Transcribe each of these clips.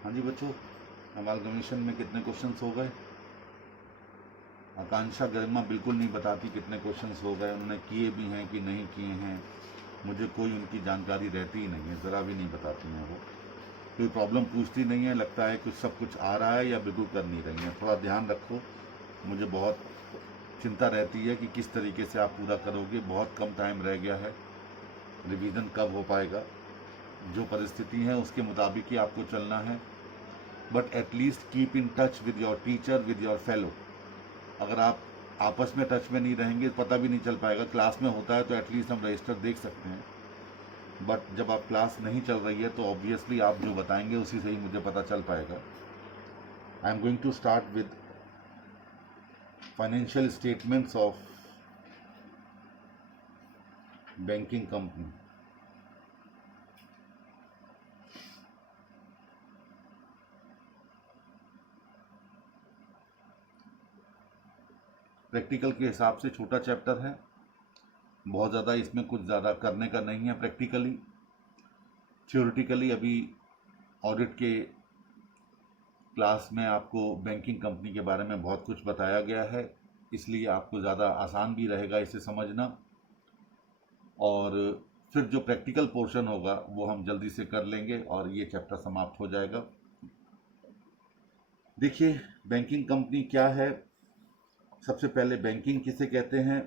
हाँ जी बच्चों, अमालगमेशन में कितने क्वेश्चंस हो गए? आकांक्षा गरिमा बिल्कुल नहीं बताती कितने क्वेश्चंस हो गए, उन्होंने किए भी हैं कि नहीं किए हैं। मुझे कोई उनकी जानकारी रहती ही नहीं है, ज़रा भी नहीं बताती हैं वो। कोई प्रॉब्लम पूछती नहीं है, लगता है कुछ सब कुछ आ रहा है या बिल्कुल कर नहीं रही हैं। थोड़ा ध्यान रखो, मुझे बहुत चिंता रहती है कि किस तरीके से आप पूरा करोगे। बहुत कम टाइम रह गया है, रिवीजन कब हो पाएगा। जो परिस्थिति है उसके मुताबिक ही आपको चलना है, but at least keep in touch with your teacher, with your fellow. अगर आप आपस में टच में नहीं रहेंगे पता भी नहीं चल पाएगा। क्लास में होता है तो एटलीस्ट हम रजिस्टर देख सकते हैं, बट जब आप क्लास नहीं चल रही है तो ऑब्वियसली आप जो बताएंगे उसी से ही मुझे पता चल पाएगा। I am going to start with financial statements of banking company. Practical के हिसाब से छोटा चैप्टर है, बहुत ज़्यादा इसमें कुछ ज़्यादा करने का नहीं है। प्रैक्टिकली थ्योरेटिकली अभी ऑडिट के क्लास में आपको बैंकिंग कंपनी के बारे में बहुत कुछ बताया गया है, इसलिए आपको ज़्यादा आसान भी रहेगा इसे समझना। और फिर जो प्रैक्टिकल पोर्शन होगा वो हम जल्दी से कर लेंगे और ये चैप्टर समाप्त हो जाएगा। देखिए, बैंकिंग कंपनी क्या है। सबसे पहले बैंकिंग किसे कहते हैं।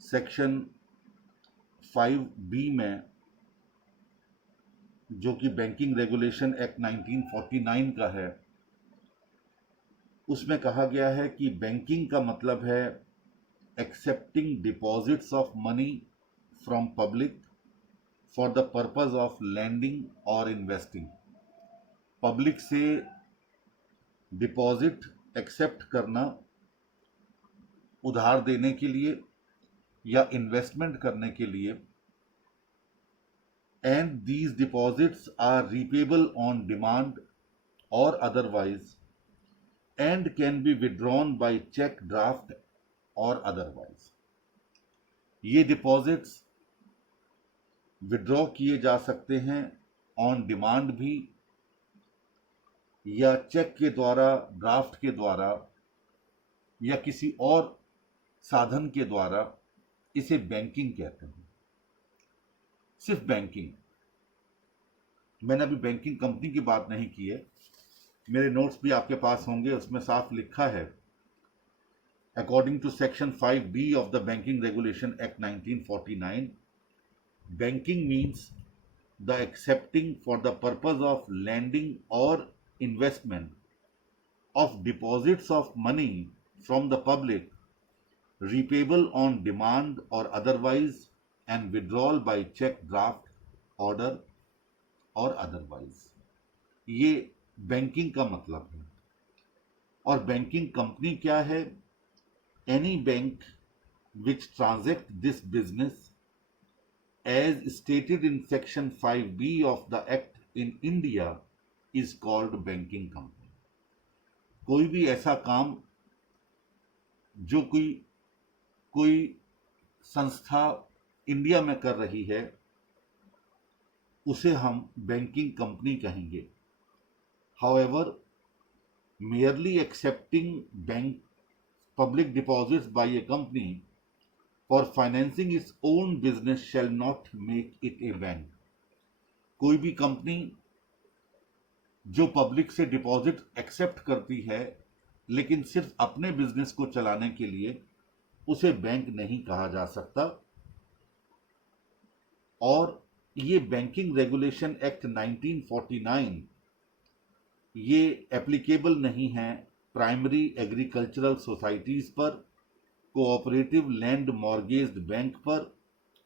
सेक्शन 5B में, जो कि बैंकिंग रेगुलेशन एक्ट 1949 का है, उसमें कहा गया है कि बैंकिंग का मतलब है accepting deposits of money from public for the purpose of lending और इन्वेस्टिंग। पब्लिक से डिपॉजिट एक्सेप्ट करना उधार देने के लिए या इन्वेस्टमेंट करने के लिए, and these deposits are repayable on demand और otherwise and can be withdrawn by cheque, draft और अदरवाइज। ये डिपॉजिट्स विड्रॉ किए जा सकते हैं ऑन डिमांड भी, या चेक के द्वारा, ड्राफ्ट के द्वारा, या किसी और साधन के द्वारा। इसे बैंकिंग कहते हैं। सिर्फ बैंकिंग, मैंने अभी बैंकिंग कंपनी की बात नहीं की है। मेरे नोट्स भी आपके पास होंगे, उसमें साफ लिखा है, according to section 5B of the banking regulation act 1949, banking means the accepting for the purpose of lending or investment of deposits of money from the public, repayable on demand or otherwise, and withdrawal by check, draft, order और otherwise। ये banking का मतलब है। और banking company क्या है। Any bank which transact this business as stated in section 5B of the act in India is called banking company। कोई भी ऐसा काम जो कोई कोई संस्था इंडिया में कर रही है उसे हम बैंकिंग कंपनी कहेंगे। However, merely accepting bank public deposits by a company for financing its own business shall not make it a bank। कोई भी कंपनी जो पब्लिक से डिपॉजिट एक्सेप्ट करती है लेकिन सिर्फ अपने बिजनेस को चलाने के लिए, उसे बैंक नहीं कहा जा सकता। और ये बैंकिंग रेगुलेशन एक्ट 1949 ये एप्लीकेबल नहीं है प्राइमरी एग्रीकल्चरल सोसाइटीज पर, कोऑपरेटिव लैंड मॉर्गेज्ड बैंक पर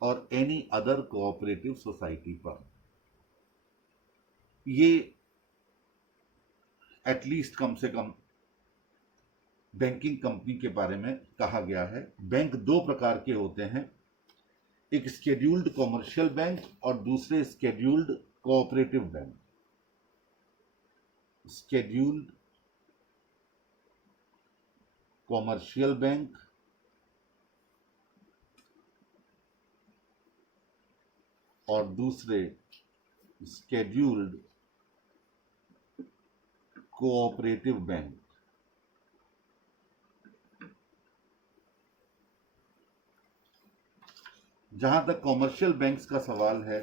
और एनी अदर कोऑपरेटिव सोसाइटी पर। ये एटलीस्ट कम से कम बैंकिंग कंपनी के बारे में कहा गया है। बैंक दो प्रकार के होते हैं, एक स्केड्यूल्ड कॉमर्शियल बैंक और दूसरे scheduled cooperative bank. Scheduled commercial bank और दूसरे स्केड्यूल्ड कोऑपरेटिव बैंक। जहां तक कॉमर्शियल बैंक्स का सवाल है,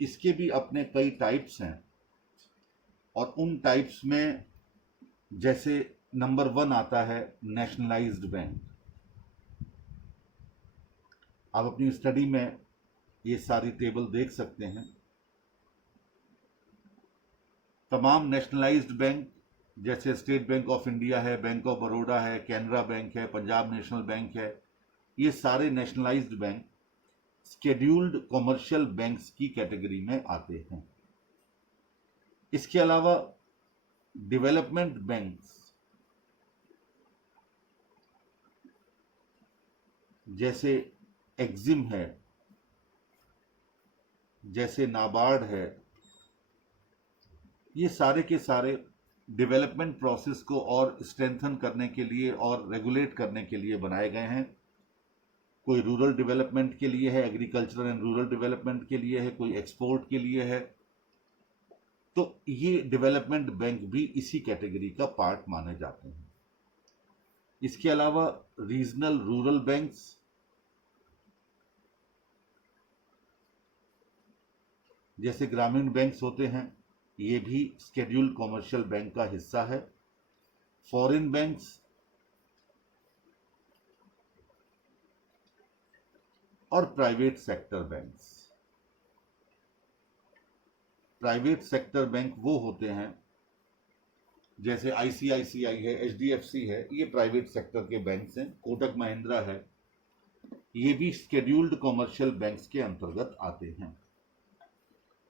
इसके भी अपने कई टाइप्स हैं, और उन टाइप्स में जैसे नंबर 1 आता है नेशनलाइज्ड बैंक। आप अपनी स्टडी में ये सारी टेबल देख सकते हैं। तमाम नेशनलाइज्ड बैंक जैसे स्टेट बैंक ऑफ इंडिया है, बैंक ऑफ बड़ौदा है, कैनरा बैंक है, पंजाब नेशनल बैंक है, ये सारे nationalised bank scheduled commercial banks की कैटेगरी में आते हैं। इसके अलावा डेवलपमेंट बैंक्स जैसे एक्जिम है, जैसे नाबार्ड है, ये सारे के सारे डेवलपमेंट प्रोसेस को और स्ट्रेंथन करने के लिए और रेगुलेट करने के लिए बनाए गए हैं। कोई रूरल डेवलपमेंट के लिए है, एग्रीकल्चर एंड रूरल डेवलपमेंट के लिए है, कोई एक्सपोर्ट के लिए है। तो ये डेवलपमेंट बैंक भी इसी कैटेगरी का पार्ट माने जाते हैं। इसके अलावा रीजनल रूरल बैंक्स, जैसे ग्रामीण बैंक्स होते हैं, ये भी शेड्यूल्ड कॉमर्शियल बैंक का हिस्सा है। फॉरेन बैंक्स और private sector banks. Private sector bank वो होते हैं जैसे आईसीआईसीआई है, एचडीएफसी है, ये प्राइवेट सेक्टर के बैंक्स हैं। कोटक महिंद्रा है, ये भी शेड्यूल्ड कॉमर्शियल बैंक्स के अंतर्गत आते हैं।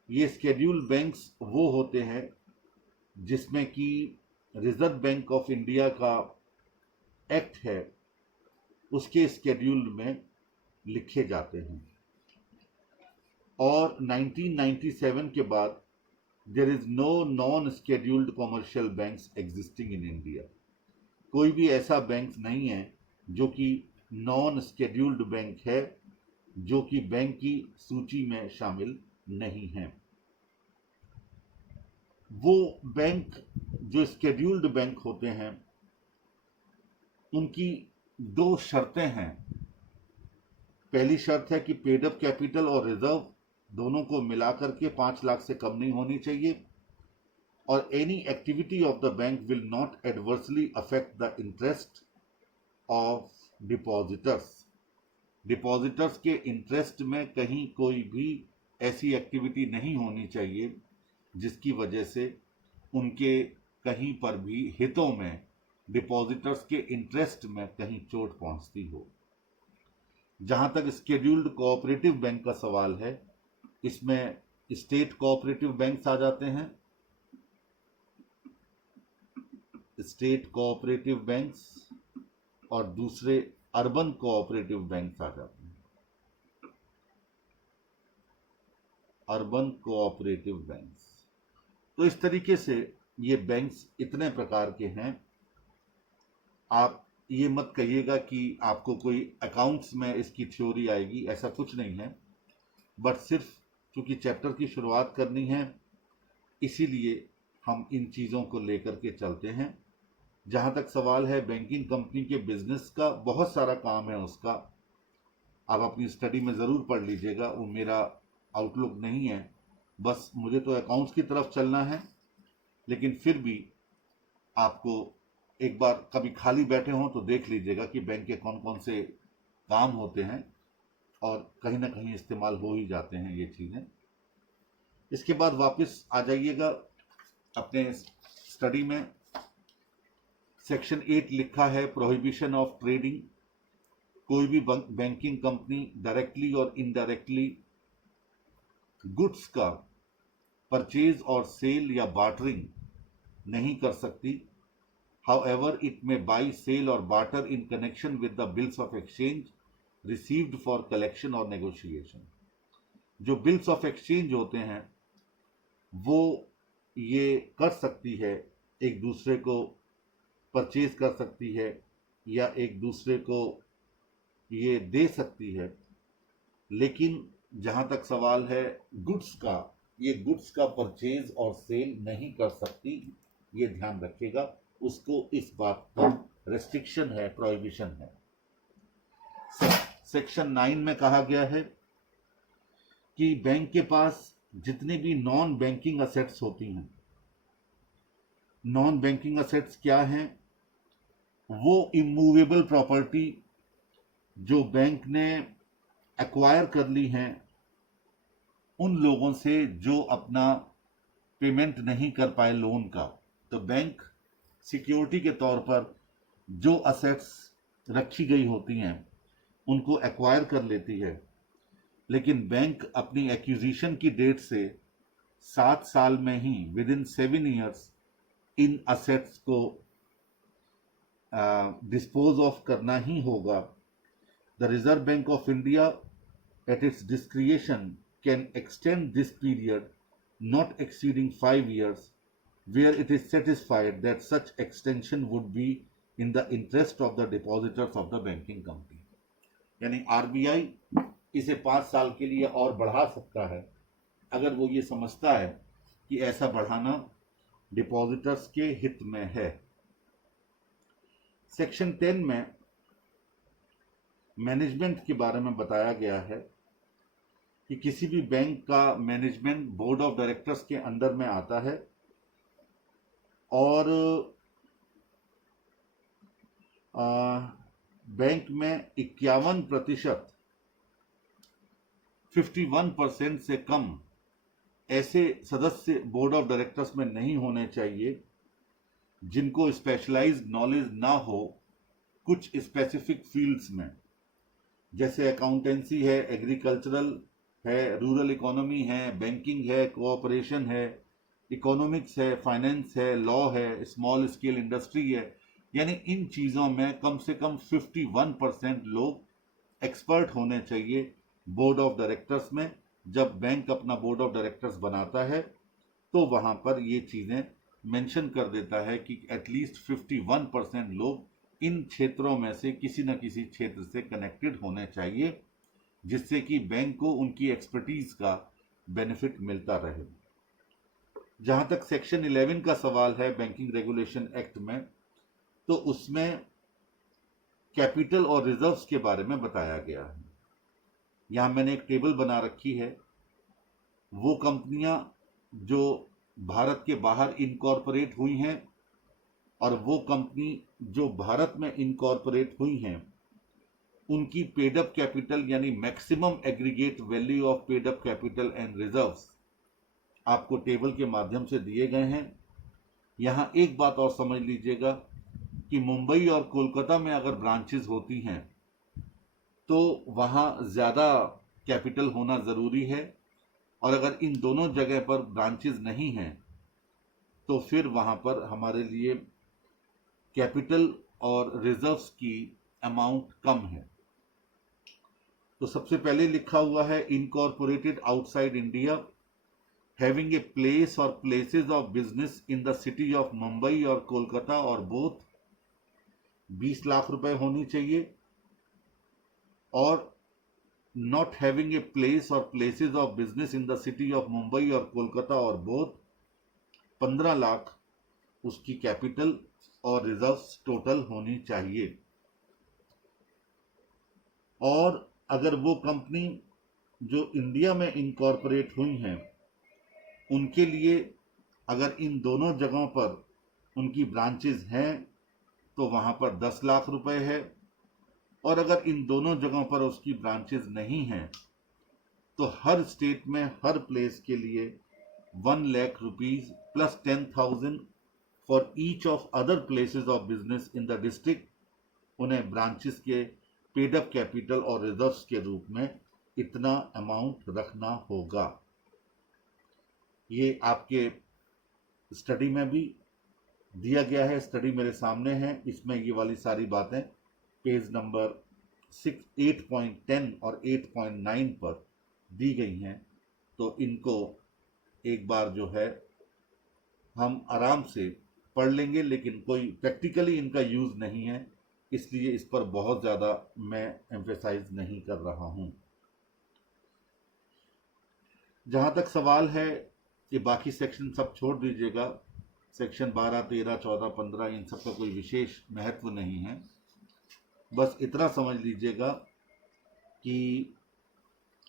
ये शेड्यूल्ड बैंक्स वो होते हैं जिसमें कि रिजर्व बैंक ऑफ इंडिया का एक्ट है, उसके शेड्यूल में लिखे जाते हैं। और 1997 के बाद there is no non scheduled commercial banks existing in India. कोई भी ऐसा बैंक नहीं है जो कि नॉन शेड्यूल्ड बैंक है, जो कि बैंक की सूची में शामिल नहीं है। वो बैंक जो शेड्यूल्ड बैंक होते हैं, उनकी 2 शर्तें हैं। पहली शर्त है कि पेड अप कैपिटल और रिजर्व दोनों को मिलाकर के 5 लाख से कम नहीं होनी चाहिए, और any activity of the bank will not adversely affect the interest of depositors. Depositors के इंटरेस्ट में कहीं कोई भी ऐसी एक्टिविटी नहीं होनी चाहिए जिसकी वजह से उनके कहीं पर भी हितों में, डिपॉजिटर्स के इंटरेस्ट में कहीं चोट पहुंचती हो। जहां तक शेड्यूल्ड कोऑपरेटिव बैंक का सवाल है, इसमें स्टेट कोऑपरेटिव बैंक्स आ जाते हैं, स्टेट कोऑपरेटिव बैंक्स, और दूसरे अर्बन कोऑपरेटिव बैंक्स आ जाते हैं, अर्बन कोऑपरेटिव बैंक्स। तो इस तरीके से ये बैंक्स इतने प्रकार के हैं। आप ये मत कहिएगा कि आपको कोई अकाउंट्स में इसकी थ्योरी आएगी, ऐसा कुछ नहीं है। बट सिर्फ चूंकि चैप्टर की शुरुआत करनी है, इसीलिए हम इन चीज़ों को लेकर के चलते हैं। जहाँ तक सवाल है बैंकिंग कंपनी के बिजनेस का, बहुत सारा काम है उसका, आप अपनी स्टडी में ज़रूर पढ़ लीजिएगा। वो मेरा आउटलुक नहीं है, बस मुझे तो अकाउंट्स की तरफ चलना है। लेकिन फिर भी आपको एक बार कभी खाली बैठे हों तो देख लीजिएगा कि बैंक के कौन कौन से काम होते हैं, और कहीं ना कहीं इस्तेमाल हो ही जाते हैं ये चीज़ें। इसके बाद वापस आ जाइएगा अपने स्टडी में। सेक्शन 8 लिखा है प्रोहिबिशन ऑफ ट्रेडिंग। कोई भी बैंकिंग कंपनी डायरेक्टली और इनडायरेक्टली गुड्स का परचेज और सेल या बार्टरिंग नहीं कर सकती। हाउएवर इट में बाई, सेल और barter in connection with the bills of exchange received for collection और नेगोशिएशन। जो बिल्स ऑफ एक्सचेंज होते हैं वो ये कर सकती है, एक दूसरे को परचेज कर सकती है या एक दूसरे को ये दे सकती है। लेकिन जहाँ तक सवाल है गुड्स का, ये गुड्स का परचेज और सेल नहीं कर सकती। ये ध्यान रखिएगा, उसको इस बात पर रेस्ट्रिक्शन है, प्रोहिबिशन है। सेक्शन 9 में कहा गया है कि बैंक के पास जितने भी नॉन बैंकिंग असेट्स होती हैं, नॉन बैंकिंग असेट्स क्या हैं? वो इमूवेबल प्रॉपर्टी जो बैंक ने एक्वायर कर ली हैं उन लोगों से जो अपना पेमेंट नहीं कर पाए लोन का, तो बैंक सिक्योरिटी के तौर पर जो असेट्स रखी गई होती हैं उनको एक्वायर कर लेती है, लेकिन बैंक अपनी एक्विजिशन की डेट से 7 साल में ही विद इन 7 ईयर्स इन असेट्स को डिस्पोज ऑफ करना ही होगा। The Reserve Bank of India at its discretion can extend this period not exceeding 5 years where it is satisfied that such extension would be in the interest of the depositors of the banking company। यानी RBI इसे 5 साल के लिए और बढ़ा सकता है अगर वो ये समझता है कि ऐसा बढ़ाना डिपॉजिटर्स के हित में है। सेक्शन 10 में मैनेजमेंट के बारे में बताया गया है कि किसी भी बैंक का मैनेजमेंट बोर्ड ऑफ डायरेक्टर्स के अंडर में आता है और बैंक में 51%, 51% से कम ऐसे सदस्य बोर्ड ऑफ डायरेक्टर्स में नहीं होने चाहिए जिनको स्पेशलाइज्ड नॉलेज ना हो कुछ स्पेसिफिक फील्ड्स में, जैसे अकाउंटेंसी है, एग्रीकल्चरल है, रूरल इकोनॉमी है, बैंकिंग है, कोऑपरेशन है, इकोनॉमिक्स है, फाइनेंस है, लॉ है, स्मॉल स्केल इंडस्ट्री है। यानी इन चीज़ों में कम से कम 51% लोग एक्सपर्ट होने चाहिए बोर्ड ऑफ डायरेक्टर्स में। जब बैंक अपना बोर्ड ऑफ डायरेक्टर्स बनाता है तो वहाँ पर ये चीज़ें मेंशन कर देता है कि एटलीस्ट 51% लोग इन क्षेत्रों में से किसी न किसी क्षेत्र से कनेक्टेड होने चाहिए, जिससे कि बैंक को उनकी एक्सपर्टीज का बेनिफिट मिलता रहे। जहां तक सेक्शन 11 का सवाल है बैंकिंग रेगुलेशन एक्ट में, तो उसमें कैपिटल और रिजर्व्स के बारे में बताया गया है। यहां मैंने एक टेबल बना रखी है। वो कंपनियां जो भारत के बाहर इनकॉर्पोरेट हुई हैं और वो कंपनी जो भारत में इनकॉर्पोरेट हुई हैं उनकी पेड अप कैपिटल यानी maximum aggregate value of paid up capital and reserves आपको टेबल के माध्यम से दिए गए हैं। यहाँ एक बात और समझ लीजिएगा कि मुंबई और कोलकाता में अगर ब्रांचेस होती हैं तो वहाँ ज़्यादा कैपिटल होना ज़रूरी है, और अगर इन दोनों जगह पर ब्रांचेस नहीं हैं तो फिर वहाँ पर हमारे लिए कैपिटल और रिजर्व्स की अमाउंट कम है। तो सबसे पहले लिखा हुआ है incorporated outside India having a place और places of business in the city of Mumbai और कोलकाता और बोथ 20 लाख रुपए होनी चाहिए, और नॉट हैविंग ए प्लेस और places of business in the city of Mumbai और कोलकाता और बोथ 15 लाख उसकी कैपिटल और रिजर्व्स टोटल होनी चाहिए। और अगर वो कंपनी जो इंडिया में इनकॉर्पोरेट हुई हैं उनके लिए अगर इन दोनों जगहों पर उनकी ब्रांचेस हैं तो वहाँ पर 10 लाख रुपए है, और अगर इन दोनों जगहों पर उसकी ब्रांचेस नहीं हैं तो हर स्टेट में हर प्लेस के लिए 1 lakh rupees plus 10,000 for each of other places of business in the district उन्हें ब्रांचेस के पेड अप कैपिटल और रिजर्व्स के रूप में इतना अमाउंट रखना होगा। ये आपके स्टडी में भी दिया गया है, स्टडी मेरे सामने है, इसमें ये वाली सारी बातें पेज नंबर 8.10 और 8.9 पर दी गई हैं। तो इनको एक बार जो है हम आराम से पढ़ लेंगे, लेकिन कोई प्रैक्टिकली इनका यूज़ नहीं है, इसलिए इस पर बहुत ज़्यादा मैं एम्फेसाइज नहीं कर रहा हूँ। जहाँ तक सवाल है, ये बाकी सेक्शन सब छोड़ दीजिएगा। सेक्शन 12, 13, 14, 15 इन सब का कोई विशेष महत्व नहीं है। बस इतना समझ लीजिएगा कि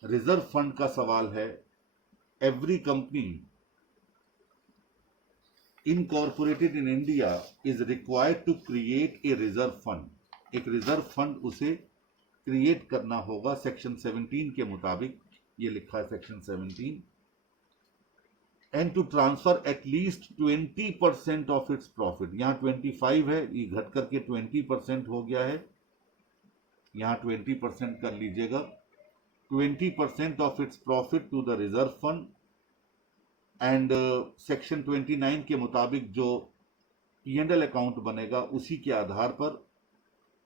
रिजर्व फंड का सवाल है, every company incorporated in India is required to create a reserve fund. एक रिजर्व फंड उसे क्रिएट करना होगा सेक्शन 17 के मुताबिक, ये लिखा है section 17, and to transfer at least 20% of its profit. यहाँ 25 है, ये घट करके 20% हो गया है, यहाँ 20% कर लीजिएगा। 20% of its profit to the reserve fund, and section 29 के मुताबिक जो P&L अकाउंट बनेगा उसी के आधार पर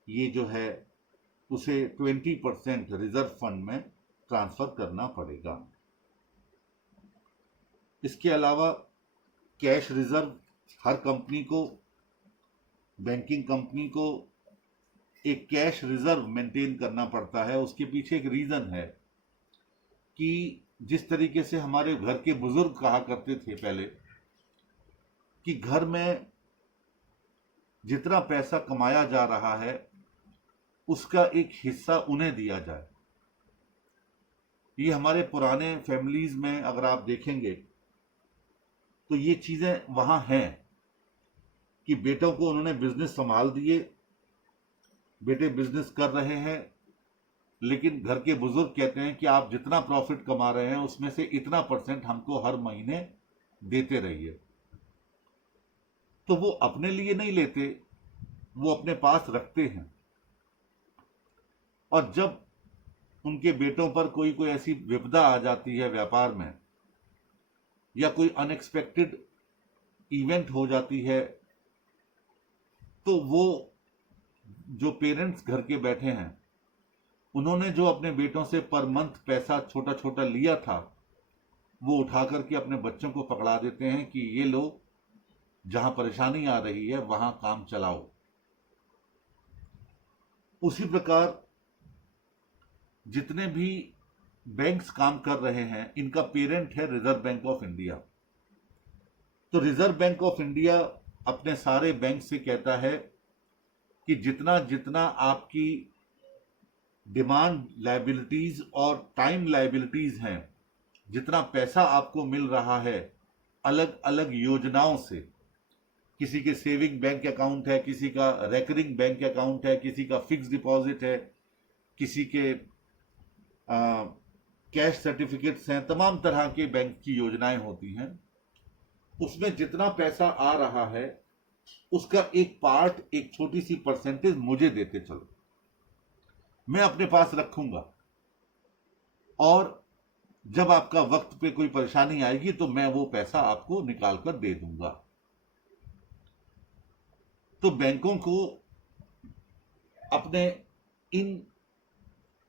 ये जो है उसे 20% रिजर्व फंड में ट्रांसफर करना पड़ेगा। इसके अलावा कैश रिजर्व हर कंपनी को, बैंकिंग कंपनी को एक कैश रिजर्व मेंटेन करना पड़ता है। उसके पीछे एक रीजन है कि जिस तरीके से हमारे घर के बुजुर्ग कहा करते थे पहले कि घर में जितना पैसा कमाया जा रहा है उसका एक हिस्सा उन्हें दिया जाए। ये हमारे पुराने फैमिलीज में अगर आप देखेंगे तो ये चीजें वहां हैं कि बेटों को उन्होंने बिजनेस संभाल दिए, बेटे बिजनेस कर रहे हैं, लेकिन घर के बुजुर्ग कहते हैं कि आप जितना प्रॉफिट कमा रहे हैं उसमें से इतना % हमको हर महीने देते रहिए। तो वो अपने लिए नहीं लेते, वो अपने पास रखते हैं, और जब उनके बेटों पर कोई ऐसी विपदा आ जाती है व्यापार में, या कोई अनएक्सपेक्टेड इवेंट हो जाती है, तो वो जो पेरेंट्स घर के बैठे हैं उन्होंने जो अपने बेटों से पर मंथ पैसा छोटा छोटा लिया था वो उठा करके अपने बच्चों को पकड़ा देते हैं कि ये लो, जहां परेशानी आ रही है वहां काम चलाओ। उसी प्रकार जितने भी बैंक्स काम कर रहे हैं इनका पेरेंट है रिजर्व बैंक ऑफ इंडिया। तो रिजर्व बैंक ऑफ इंडिया अपने सारे बैंक से कहता है कि जितना जितना आपकी डिमांड लायबिलिटीज और टाइम लायबिलिटीज हैं, जितना पैसा आपको मिल रहा है अलग अलग योजनाओं से, किसी के सेविंग बैंक अकाउंट है, किसी का रेकरिंग बैंक अकाउंट है, किसी का फिक्स डिपॉजिट है, किसी के कैश सर्टिफिकेट्स हैं, तमाम तरह के बैंक की योजनाएं होती हैं। उसमें जितना पैसा आ रहा है उसका एक पार्ट, एक छोटी सी % मुझे देते चलो, मैं अपने पास रखूंगा, और जब आपका वक्त पे कोई परेशानी आएगी तो मैं वो पैसा आपको निकाल कर दे दूंगा। तो बैंकों को अपने इन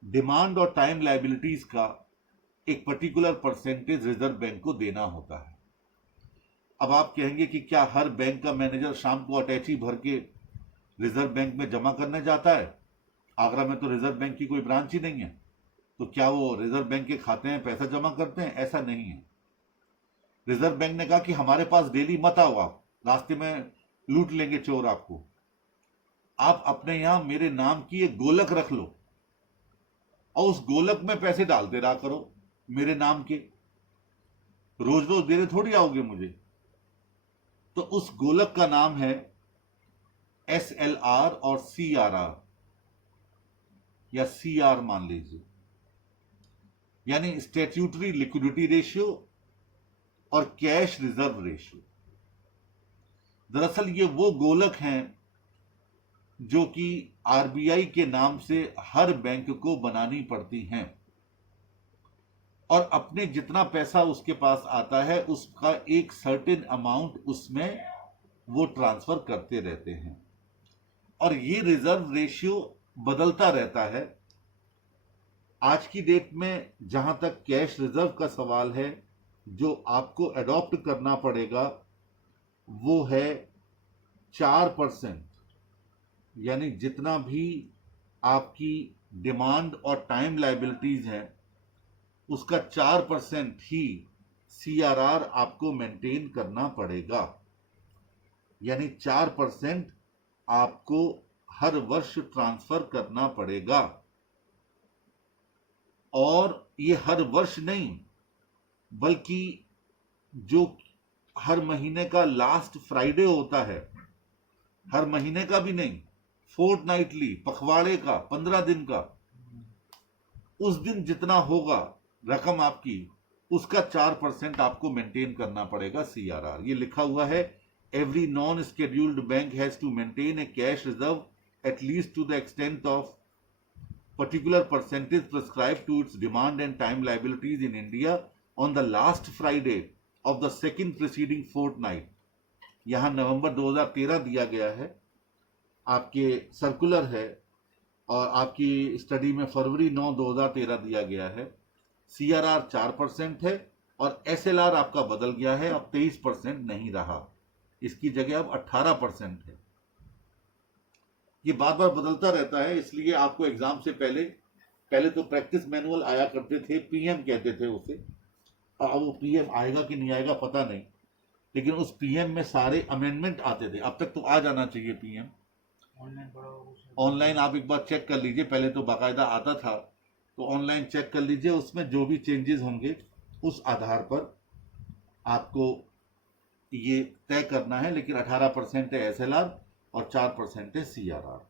डिमांड और टाइम लायबिलिटीज का एक पर्टिकुलर % रिजर्व बैंक को देना होता है। अब आप कहेंगे कि क्या हर बैंक का मैनेजर शाम को अटैची भर के रिजर्व बैंक में जमा करने जाता है? आगरा में तो रिजर्व बैंक की कोई ब्रांच ही नहीं है, तो क्या वो रिजर्व बैंक के खाते में पैसा जमा करते हैं? ऐसा नहीं है। रिजर्व बैंक ने कहा कि हमारे पास डेली मत आओ, आप रास्ते में लूट लेंगे चोर आपको, आप अपने यहां मेरे नाम की एक गोलक रख लो और उस गोलक में पैसे डालते रहा करो मेरे नाम के, रोज रोज देने थोड़ी आओगे मुझे। तो उस गोलक का नाम है SLR और CRR, या CR मान लीजिए, यानी स्टैट्यूटरी लिक्विडिटी रेशियो और कैश रिजर्व रेशियो। दरअसल ये वो गोलक हैं जो कि RBI के नाम से हर बैंक को बनानी पड़ती हैं, और अपने जितना पैसा उसके पास आता है उसका एक सर्टेन अमाउंट उसमें वो ट्रांसफर करते रहते हैं, और ये रिजर्व रेशियो बदलता रहता है। आज की डेट में जहां तक कैश रिजर्व का सवाल है, जो आपको अडॉप्ट करना पड़ेगा वो है 4%, यानी जितना भी आपकी डिमांड और टाइम लायबिलिटीज हैं उसका 4% ही CRR आपको मेंटेन करना पड़ेगा। यानी 4% आपको हर वर्ष ट्रांसफर करना पड़ेगा। और ये हर वर्ष नहीं, बल्कि जो हर महीने का लास्ट फ्राइडे होता है, हर महीने का भी नहीं, फोर्टनाइटली, पखवाड़े का, 15 दिन का, उस दिन जितना होगा रकम आपकी, उसका 4% आपको मेंटेन करना पड़ेगा सीआरआर। ये लिखा हुआ है, every non scheduled bank has to maintain a cash reserve at least to the extent of particular percentage prescribed to its demand and time liabilities in India on the last Friday of the second preceding fortnight। यहां नवंबर 2013 दिया गया है, आपके circular है, और आपकी study में फरवरी 9 2013 दिया गया है। सीआरआर 4% है और एसएलआर आपका बदल गया है, अब 23% नहीं रहा, इसकी जगह अब 18% है। ये बार बार बदलता रहता है, इसलिए आपको एग्जाम से पहले तो प्रैक्टिस मैनुअल आया करते थे, पीएम कहते थे उसे। अब वो पीएम आएगा कि नहीं आएगा पता नहीं, लेकिन उस पीएम में सारे अमेंडमेंट आते थे। अब तक तो आ जाना चाहिए पीएम। ऑनलाइन आप एक बार चेक कर लीजिए, पहले तो बाकायदा आता था, तो ऑनलाइन चेक कर लीजिए, उसमें जो भी चेंजेस होंगे उस आधार पर आपको ये तय करना है। लेकिन 18% है एसएलआर और 4% है सीआरआर।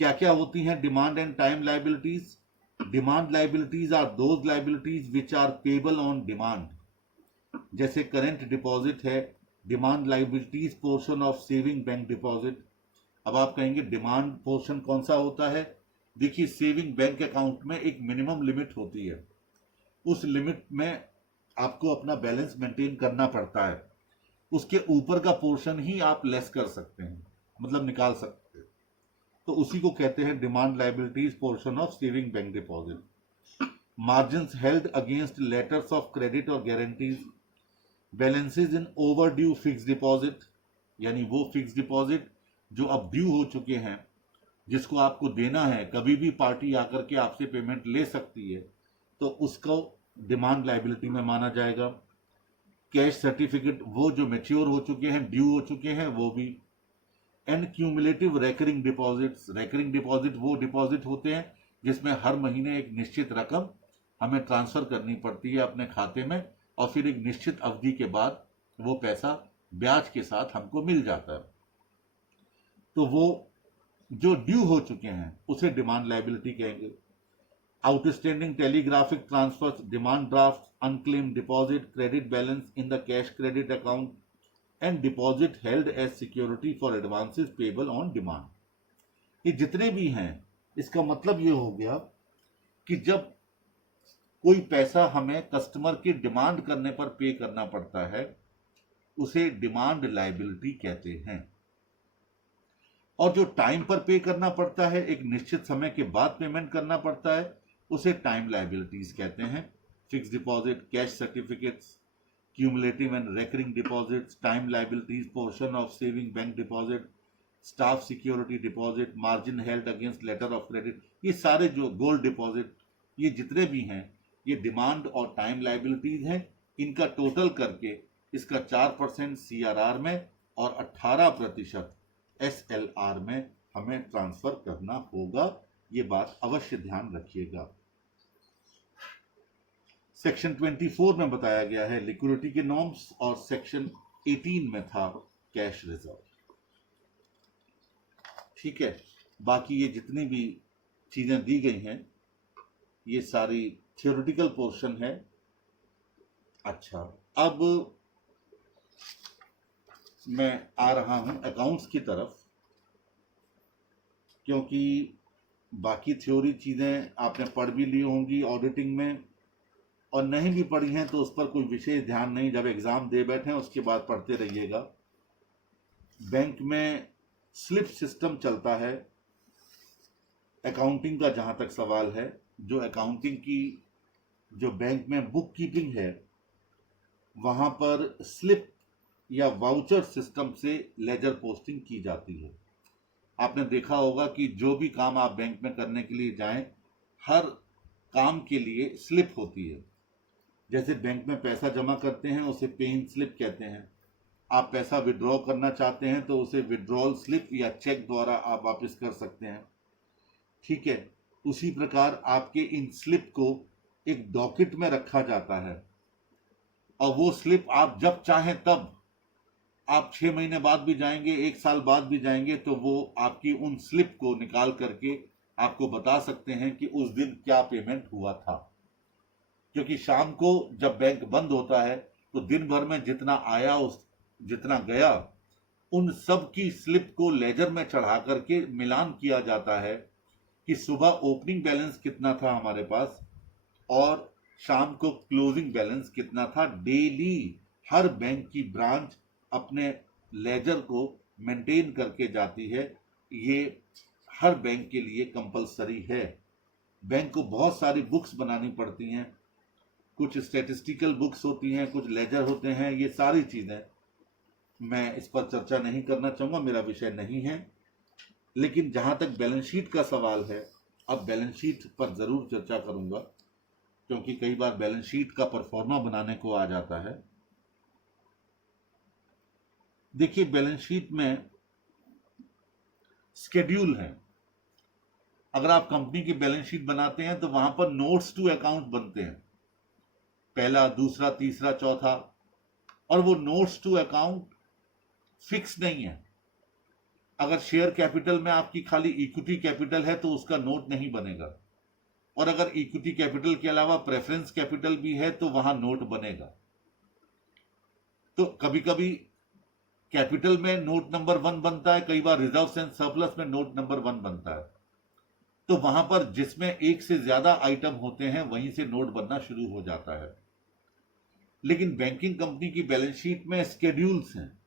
क्या क्या होती हैं demand and time liabilities? Demand liabilities are those liabilities which are payable on demand. जैसे करेंट डिपॉजिट है, demand liabilities portion of saving bank deposit. अब आप कहेंगे डिमांड पोर्शन कौन सा होता है? देखिए, सेविंग बैंक अकाउंट में एक मिनिमम लिमिट होती है, उस लिमिट में आपको अपना बैलेंस मेंटेन करना पड़ता है, उसके ऊपर का पोर्शन ही आप लेस कर सकते हैं, मतलब निकाल सकते हैं, तो उसी को कहते हैं demand liabilities portion of saving bank deposit. Margins held against letters of credit और guarantees, balances in overdue fix deposit, यानी वो फिक्स डिपॉजिट जो अब ड्यू हो चुके हैं, जिसको आपको देना है, कभी भी पार्टी आकर के आपसे पेमेंट ले सकती है, तो उसको डिमांड लाइबिलिटी में माना जाएगा। कैश सर्टिफिकेट, वो जो मैच्योर हो चुके हैं, ड्यू हो चुके हैं, वो भी। And cumulative recurring deposits, recurring deposit वो डिपॉजिट होते हैं जिसमें हर महीने एक निश्चित रकम हमें ट्रांसफर करनी पड़ती है अपने खाते में, और फिर एक निश्चित अवधि के बाद वो पैसा ब्याज के साथ हमको मिल जाता है। तो वो जो ड्यू हो चुके हैं उसे डिमांड लाइबिलिटी कहेंगे। Outstanding telegraphic transfers, demand draft, unclaimed deposit, credit balance in the cash credit account and deposit held as security for advances payable on demand. ये जितने भी हैं, इसका मतलब ये हो गया कि जब कोई पैसा हमें कस्टमर की डिमांड करने पर पे करना पड़ता है, उसे डिमांड लाइबिलिटी कहते हैं। और जो टाइम पर पे करना पड़ता है, एक निश्चित समय के बाद पेमेंट करना पड़ता है, उसे टाइम लाइबिलिटीज कहते हैं। Fix deposit, cash certificates, cumulative and recurring deposits, time liabilities portion of saving bank deposit, staff security deposit, margin held against letter of credit, ये सारे जो गोल्ड डिपॉजिट, ये जितने भी हैं, ये डिमांड और टाइम लाइबिलिटीज हैं। इनका टोटल करके इसका 4% सीआरआर में और 18% एसएलआर में हमें ट्रांसफर करना होगा। ये बात अवश्य ध्यान रखिएगा। सेक्शन 24 में बताया गया है लिक्विडिटी के नॉर्म्स, और सेक्शन 18 में था कैश रिजर्व। ठीक है, बाकी ये जितनी भी चीजें दी गई हैं, ये सारी थियोरेटिकल पोर्शन है। अच्छा, अब मैं आ रहा हूं अकाउंट्स की तरफ, क्योंकि बाकी थ्योरी चीजें आपने पढ़ भी ली होंगी ऑडिटिंग में, और नहीं भी पढ़ी हैं तो उस पर कोई विशेष ध्यान नहीं, जब एग्जाम दे बैठे उसके बाद पढ़ते रहिएगा। बैंक में स्लिप सिस्टम चलता है अकाउंटिंग का, जहां तक सवाल है, जो अकाउंटिंग की जो बैंक में बुक कीपिंग है, वहां पर स्लिप या वाउचर सिस्टम से लेजर पोस्टिंग की जाती है। आपने देखा होगा कि जो भी काम आप बैंक में करने के लिए जाएं, हर काम के लिए स्लिप होती है। जैसे बैंक में पैसा जमा करते हैं, उसे पेइंग स्लिप कहते हैं। आप पैसा विड्रॉ करना चाहते हैं तो उसे विड्रॉल स्लिप या चेक द्वारा आप वापस कर सकते हैं। ठीक है, उसी प्रकार आपके इन स्लिप को एक डॉकेट में रखा जाता है और वो स्लिप आप जब चाहें तब, आप 6 महीने बाद भी जाएंगे, 1 साल बाद भी जाएंगे, तो वो आपकी उन स्लिप को निकाल करके आपको बता सकते हैं कि उस दिन क्या पेमेंट हुआ था। क्योंकि शाम को जब बैंक बंद होता है तो दिन भर में जितना आया उस जितना गया, उन सब की स्लिप को लेजर में चढ़ा करके मिलान किया जाता है कि सुबह ओपनिंग बैलेंस कितना था हमारे पास और शाम को क्लोजिंग बैलेंस कितना था। डेली हर बैंक की ब्रांच अपने लेजर को मेंटेन करके जाती है। ये हर बैंक के लिए कंपलसरी है। बैंक को बहुत सारी बुक्स बनानी पड़ती हैं, कुछ स्टैटिस्टिकल बुक्स होती हैं, कुछ लेजर होते हैं, ये सारी चीज़ें मैं इस पर चर्चा नहीं करना चाहूँगा, मेरा विषय नहीं है। लेकिन जहाँ तक बैलेंस शीट का सवाल है, अब बैलेंस शीट पर ज़रूर चर्चा करूँगा, क्योंकि कई बार बैलेंस शीट का परफॉर्मा बनाने को आ जाता है। देखिए, बैलेंस शीट में स्केड्यूल है। अगर आप कंपनी की बैलेंस शीट बनाते हैं तो वहां पर नोट्स टू अकाउंट बनते हैं, पहला, दूसरा, तीसरा, चौथा, और वो नोट्स टू अकाउंट फिक्स नहीं है। अगर शेयर कैपिटल में आपकी खाली इक्विटी कैपिटल है तो उसका नोट नहीं बनेगा, और अगर इक्विटी कैपिटल के अलावा प्रेफरेंस कैपिटल भी है तो वहां नोट बनेगा। तो कभी कभी कैपिटल में नोट नंबर 1 बनता है, कई बार रिजर्व्स एंड सरप्लस में नोट नंबर 1 बनता है। तो वहां पर जिसमें एक से ज्यादा आइटम होते हैं वहीं से नोट बनना शुरू हो जाता है। लेकिन बैंकिंग कंपनी की बैलेंस शीट में स्केड्यूल्स हैं।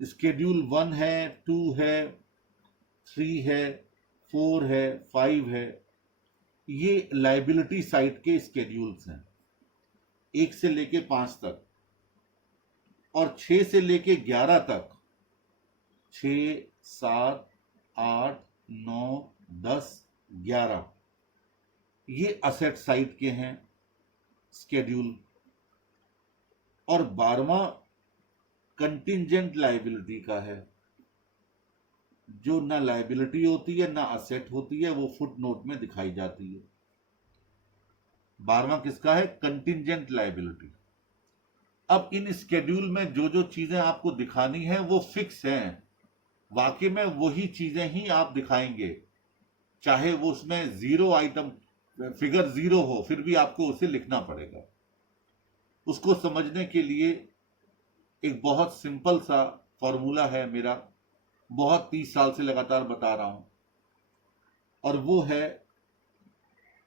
स्केड्यूल 1 है, 2 है, 3 है, 4 है, 5 है। ये लायबिलिटी साइड के स्केड्यूल्स हैं, 1 से लेके 5 तक, और 6 से लेके 11 तक, 6, 7, 8, 9, 10, 11, ये असेट साइड के हैं स्केड्यूल। और 12वां कंटिंजेंट लायबिलिटी का है, जो ना लायबिलिटी होती है ना असेट होती है, वो फुट नोट में दिखाई जाती है। 12वां किसका है? Contingent liability. अब इन स्केड्यूल में जो जो चीजें आपको दिखानी है वो फिक्स हैं, वाकई में वही चीजें ही आप दिखाएंगे, चाहे वो उसमें जीरो आइटम फिगर 0 हो, फिर भी आपको उसे लिखना पड़ेगा। उसको समझने के लिए एक बहुत सिंपल सा फॉर्मूला है मेरा, बहुत 30 साल से लगातार बता रहा हूं, और वो है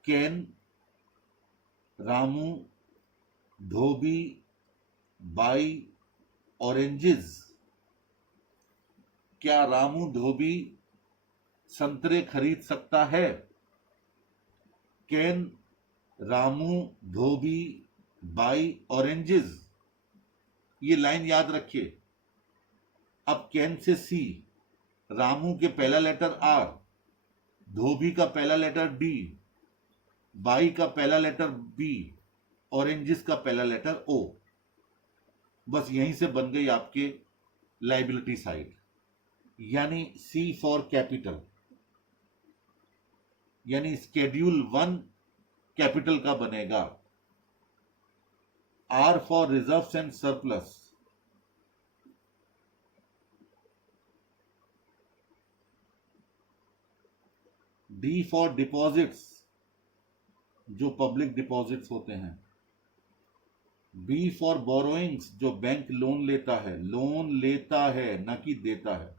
can, Ramu, dhobi, buy, oranges. क्या रामू धोबी संतरे खरीद सकता है? Can Ramu dhobi buy oranges, ये लाइन याद रखिए। अब कैन से सी, रामू के पहला लेटर आर, धोबी का पहला लेटर डी, बाई का पहला लेटर बी, ऑरेंजेस का पहला लेटर ओ। बस यहीं से बन गई आपके लायबिलिटी साइड, यानी सी फॉर कैपिटल, यानी स्केड्यूल 1 कैपिटल का बनेगा। R for reserves and surplus, D for deposits, जो पब्लिक डिपॉजिट्स होते हैं, बी फॉर बोरोइंग्स, जो बैंक लोन लेता है न कि देता है,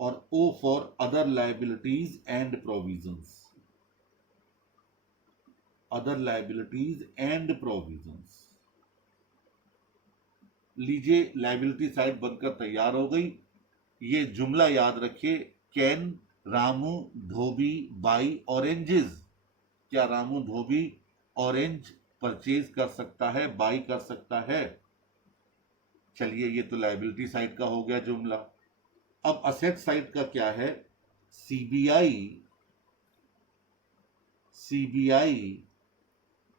और O for other liabilities and provisions, other liabilities and provisions. लीजिए, लायबिलिटी साइड बनकर तैयार हो गई। ये जुमला याद रखिए, can Ramu dhobi buy oranges. क्या रामू धोबी ऑरेंज परचेज कर सकता है, बाई कर सकता है? चलिए, ये तो लायबिलिटी साइड का हो गया जुमला। अब असेट साइड का क्या है? CBI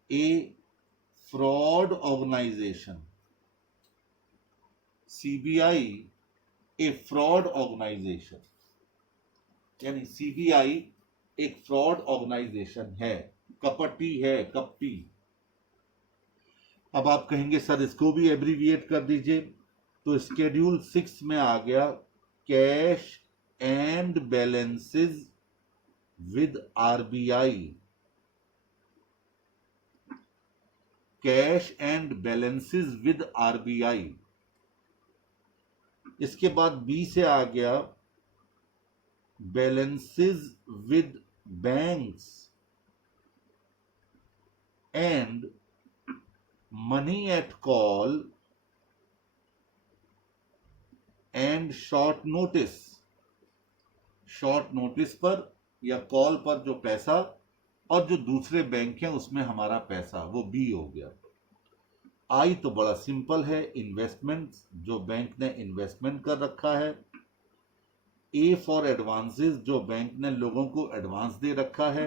A fraud organization. CBI a fraud organization, यानी CBI एक फ्रॉड ऑर्गेनाइजेशन है, कपटी है, कपटी। अब आप कहेंगे सर इसको भी एब्रीविएट कर दीजिए, तो स्केड्यूल 6 में आ गया cash and balances with RBI, cash and balances with RBI। इसके बाद बी से आ गया balances with banks and money at call and short notice, short notice पर या कॉल पर जो पैसा और जो दूसरे बैंक हैं उसमें हमारा पैसा, वो बी हो गया। आई तो बड़ा सिंपल है, इन्वेस्टमेंट, जो बैंक ने इन्वेस्टमेंट कर रखा है। ए फॉर एडवांसेस, जो बैंक ने लोगों को एडवांस दे रखा है।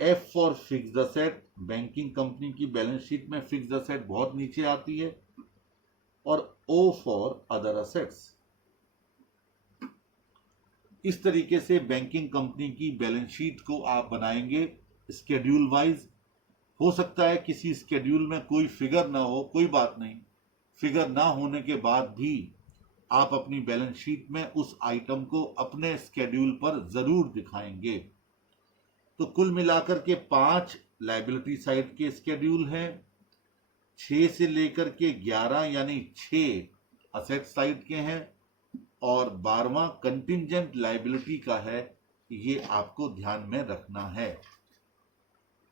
F for fixed asset, banking company की बैलेंस शीट में फिक्स्ड असेट बहुत नीचे आती है। और ओ फॉर अदर असेट्स। इस तरीके से बैंकिंग कंपनी की बैलेंस शीट को आप बनाएंगे स्केड्यूल वाइज। हो सकता है किसी स्केड्यूल में कोई फिगर ना हो, कोई बात नहीं, फिगर ना होने के बाद भी आप अपनी बैलेंस शीट में उस आइटम को अपने स्केड्यूल पर जरूर दिखाएंगे। तो कुल मिलाकर के 5 लायबिलिटी साइड के स्केड्यूल हैं, 6 से लेकर के 11 यानी 6 असेट साइड के हैं, और 12वां कंटिंजेंट लायबिलिटी का है। ये आपको ध्यान में रखना है।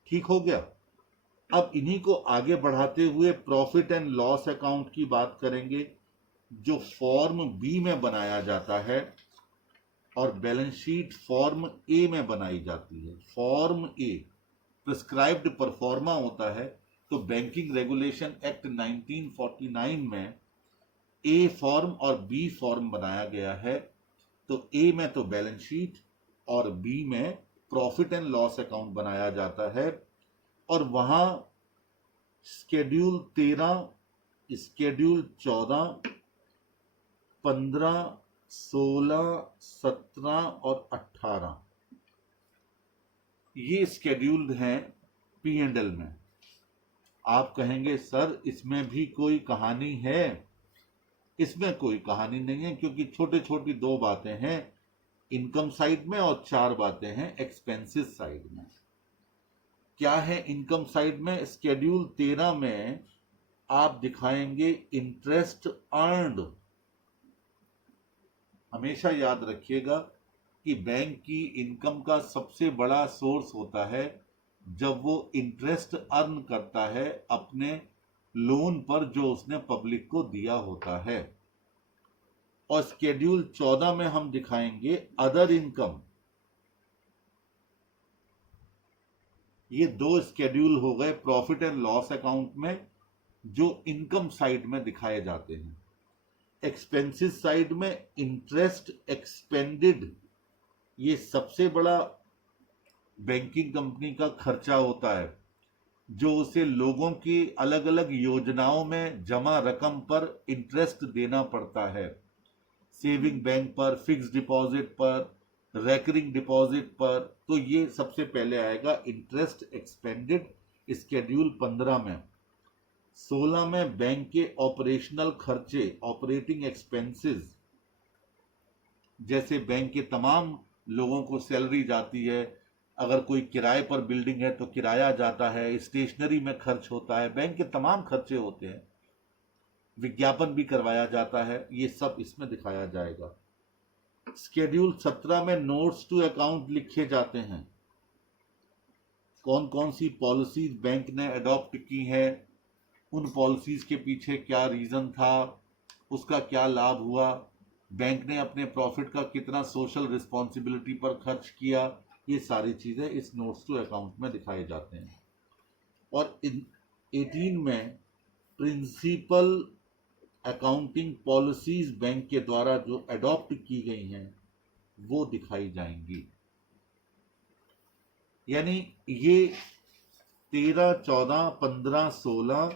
ठीक हो गया। अब इन्हीं को आगे बढ़ाते हुए प्रॉफिट एंड लॉस अकाउंट की बात करेंगे, जो फॉर्म बी में बनाया जाता है और बैलेंस शीट फॉर्म ए में बनाई जाती है। फॉर्म ए प्रिस्क्राइब्ड परफॉर्मा होता है, तो बैंकिंग रेगुलेशन एक्ट 1949 में ए फॉर्म और बी फॉर्म बनाया गया है। तो ए में तो बैलेंस शीट और बी में प्रॉफिट एंड लॉस अकाउंट बनाया जाता है। और वहां स्केड्यूल 13, स्केड्यूल 14, 15, 16, 17 और 18 ये स्केड्यूल्ड हैं P&L में। आप कहेंगे सर इसमें भी कोई कहानी है? इसमें कोई कहानी नहीं है, क्योंकि छोटे छोटी 2 बातें हैं इनकम साइड में और 4 बातें हैं एक्सपेंसेस साइड में। क्या है इनकम साइड में? स्केड्यूल 13 में आप दिखाएंगे इंटरेस्ट अर्न्ड। हमेशा याद रखिएगा कि बैंक की इनकम का सबसे बड़ा सोर्स होता है जब वो इंटरेस्ट अर्न करता है अपने लोन पर जो उसने पब्लिक को दिया होता है। और स्केड्यूल 14 में हम दिखाएंगे अदर इनकम। ये 2 स्केड्यूल हो गए प्रॉफिट एंड लॉस अकाउंट में, जो इनकम साइड में दिखाए जाते हैं। एक्सपेंसेस साइड में इंटरेस्ट एक्सपेंडेड, ये सबसे बड़ा बैंकिंग कंपनी का खर्चा होता है, जो उसे लोगों की अलग अलग योजनाओं में जमा रकम पर इंटरेस्ट देना पड़ता है। सेविंग बैंक पर, फिक्स डिपॉजिट पर, रेकरिंग डिपॉजिट पर। तो ये सबसे पहले आएगा इंटरेस्ट एक्सपेंडेड स्केड्यूल 15 में। 16 में बैंक के ऑपरेशनल खर्चे, ऑपरेटिंग एक्सपेंसेस, जैसे बैंक के तमाम लोगों को सैलरी जाती है, अगर कोई किराए पर बिल्डिंग है तो किराया जाता है, स्टेशनरी में खर्च होता है, बैंक के तमाम खर्चे होते हैं, विज्ञापन भी करवाया जाता है, ये सब इसमें दिखाया जाएगा। स्केड्यूल 17 में नोट्स टू अकाउंट लिखे जाते हैं। कौन कौन सी पॉलिसीज बैंक ने अडॉप्ट की है, उन पॉलिसीज के पीछे क्या रीजन था, उसका क्या लाभ हुआ, बैंक ने अपने प्रॉफिट का कितना सोशल रिस्पॉन्सिबिलिटी पर खर्च किया, ये सारी चीजें इस नोट्स टू अकाउंट में दिखाए जाते हैं। और 18 में प्रिंसिपल अकाउंटिंग पॉलिसीज बैंक के द्वारा जो अडॉप्ट की गई हैं वो दिखाई जाएंगी। यानी ये 13, 14, 15, 16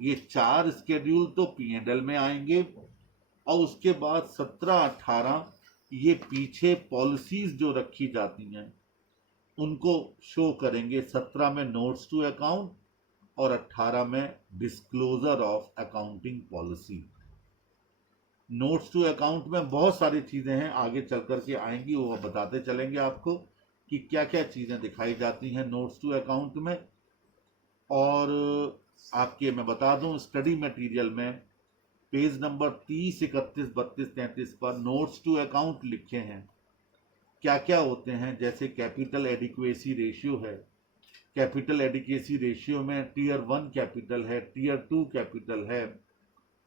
ये 4 स्केड्यूल तो P&L में आएंगे और उसके बाद 17, 18 ये पीछे पॉलिसीज जो रखी जाती हैं उनको शो करेंगे। 17 में नोट्स टू अकाउंट और 18 में disclosure of accounting policy. Notes to account में बहुत सारी चीजें हैं, आगे चल करके आएंगी, वो बताते चलेंगे आपको कि क्या क्या चीजें दिखाई जाती हैं नोट्स टू अकाउंट में। और आपके मैं बता दूं स्टडी मटेरियल में पेज नंबर 30, 31, 32, 33 पर नोट्स टू अकाउंट लिखे हैं, क्या क्या होते हैं। जैसे कैपिटल एडिक्वेसी रेशियो है, कैपिटल एडिक्वेसी रेशियो में टियर 1 कैपिटल है, टियर 2 कैपिटल है,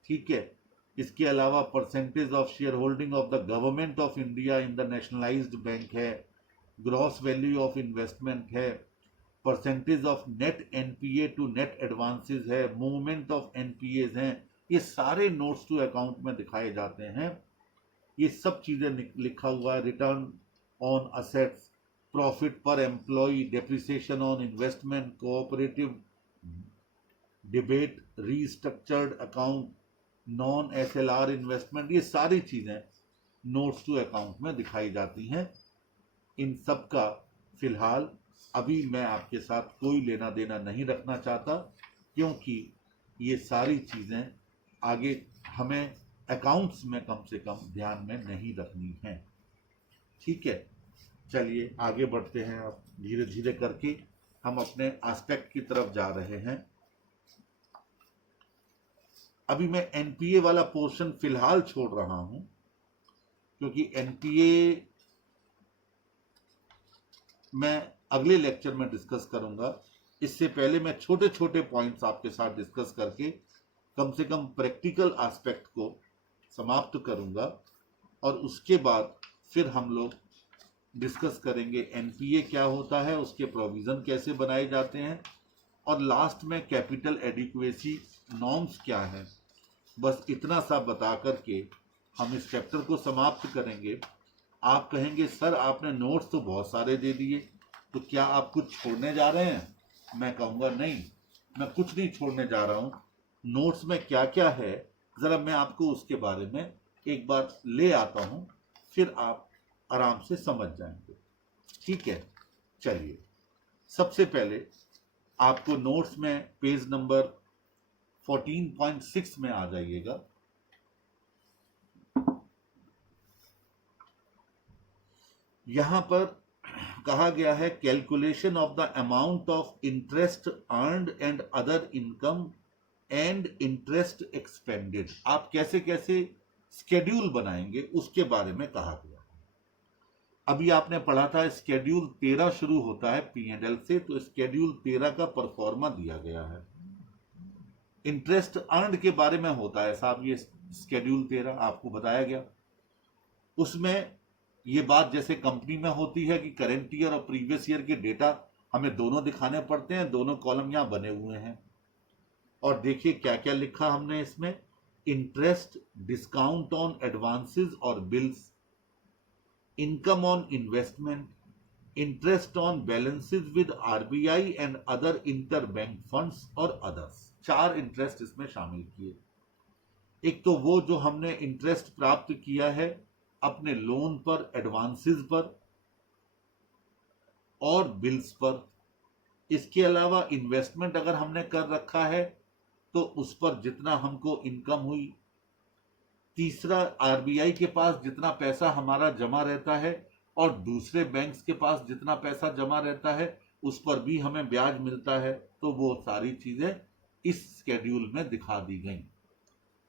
ठीक है। इसके अलावा percentage of share holding of the government of India in the nationalised bank है, ग्रॉस वैल्यू ऑफ इन्वेस्टमेंट है, percentage of net NPA to net advances है, मूवमेंट ऑफ एनपीएज हैं। ये सारे नोट्स टू अकाउंट में दिखाए जाते हैं। ये सब चीजें लिखा हुआ है। Return on assets, profit per employ, depreciation on investment, cooperative debate, restructured account, non SLR investment, ये सारी चीजें नोट्स टू अकाउंट में दिखाई जाती हैं। इन सब का फिलहाल अभी मैं आपके साथ कोई लेना देना नहीं रखना चाहता, क्योंकि ये सारी चीजें आगे हमें अकाउंट्स में कम से कम ध्यान में नहीं रखनी है, ठीक है। चलिए आगे बढ़ते हैं। अब धीरे धीरे करके हम अपने एस्पेक्ट की तरफ जा रहे हैं। अभी मैं एनपीए वाला पोर्शन फिलहाल छोड़ रहा हूं, क्योंकि एनपीए मैं अगले लेक्चर में डिस्कस करूंगा। इससे पहले मैं छोटे छोटे पॉइंट्स आपके साथ डिस्कस करके कम से कम प्रैक्टिकल एस्पेक्ट को समाप्त करूंगा, और उसके बाद फिर हम लोग डिस्कस करेंगे एनपीए क्या होता है, उसके प्रोविजन कैसे बनाए जाते हैं, और लास्ट में कैपिटल एडिक्वेसी नॉर्म्स क्या है। बस इतना सा बता करके हम इस चैप्टर को समाप्त करेंगे। आप कहेंगे सर आपने नोट्स तो बहुत सारे दे दिए, तो क्या आप कुछ छोड़ने जा रहे हैं? मैं कहूँगा नहीं, मैं कुछ नहीं छोड़ने जा रहा हूँ। नोट्स में क्या क्या है ज़रा मैं आपको उसके बारे में एक बार ले आता हूँ, फिर आप आराम से समझ जाएंगे, ठीक है। चलिए सबसे पहले आपको नोट्स में पेज नंबर 14.6 में आ जाइएगा। यहां पर कहा गया है calculation of the amount of interest earned and other income and interest expanded. आप कैसे कैसे स्केड्यूल बनाएंगे उसके बारे में कहा गया। अभी आपने पढ़ा था स्केड्यूल 13 शुरू होता है P&L से, तो स्केड्यूल 13 का परफॉर्मा दिया गया है। इंटरेस्ट अर्न्ड के बारे में होता है साहब ये स्केड्यूल 13 आपको बताया गया। उसमें ये बात जैसे कंपनी में होती है कि करेंट ईयर और प्रीवियस ईयर के डेटा हमें दोनों दिखाने पड़ते हैं, दोनों कॉलम यहां बने हुए हैं। और देखिए क्या क्या लिखा हमने इसमें, इंटरेस्ट, डिस्काउंट ऑन एडवांसेस और bills, income on investment, interest on balances with RBI and other inter bank funds और अदर्स। 4 इंटरेस्ट इसमें शामिल किए। एक तो वो जो हमने इंटरेस्ट प्राप्त किया है अपने लोन पर, एडवांसेस पर और बिल्स पर। इसके अलावा इन्वेस्टमेंट अगर हमने कर रखा है तो उस पर जितना हमको इनकम हुई। तीसरा, आरबीआई के पास जितना पैसा हमारा जमा रहता है और दूसरे बैंक्स के पास जितना पैसा जमा रहता है उस पर भी हमें ब्याज मिलता है। तो वो सारी चीजें इस स्केड्यूल में दिखा दी गई।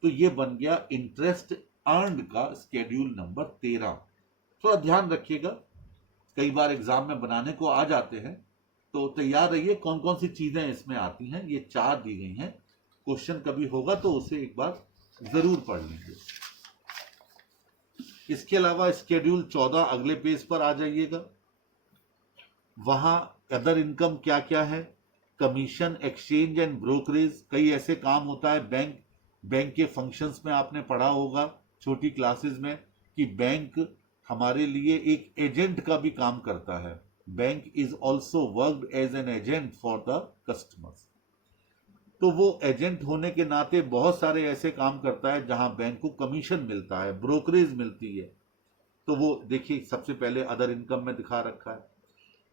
तो ये बन गया इंटरेस्ट अर्न्ड का स्केड्यूल नंबर 13। थोड़ा ध्यान रखिएगा, कई बार एग्जाम में बनाने को आ जाते हैं, तो तैयार रहिए कौन कौन सी चीजें इसमें आती हैं। ये 4 दी गई हैं। क्वेश्चन कभी होगा तो उसे एक बार जरूर पढ़ लीजिए। इसके अलावा स्केड्यूल 14 अगले पेज पर आ जाइएगा। वहां अदर इनकम क्या क्या है, कमीशन, एक्सचेंज एंड ब्रोकरेज। कई ऐसे काम होता है बैंक के फंक्शंस में आपने पढ़ा होगा छोटी क्लासेस में कि बैंक हमारे लिए एक एजेंट का भी काम करता है। Bank is also worked as an agent for the customers. तो वो एजेंट होने के नाते बहुत सारे ऐसे काम करता है जहां बैंक को कमीशन मिलता है, ब्रोकरेज मिलती है। तो वो देखिए सबसे पहले अदर इनकम में दिखा रखा है।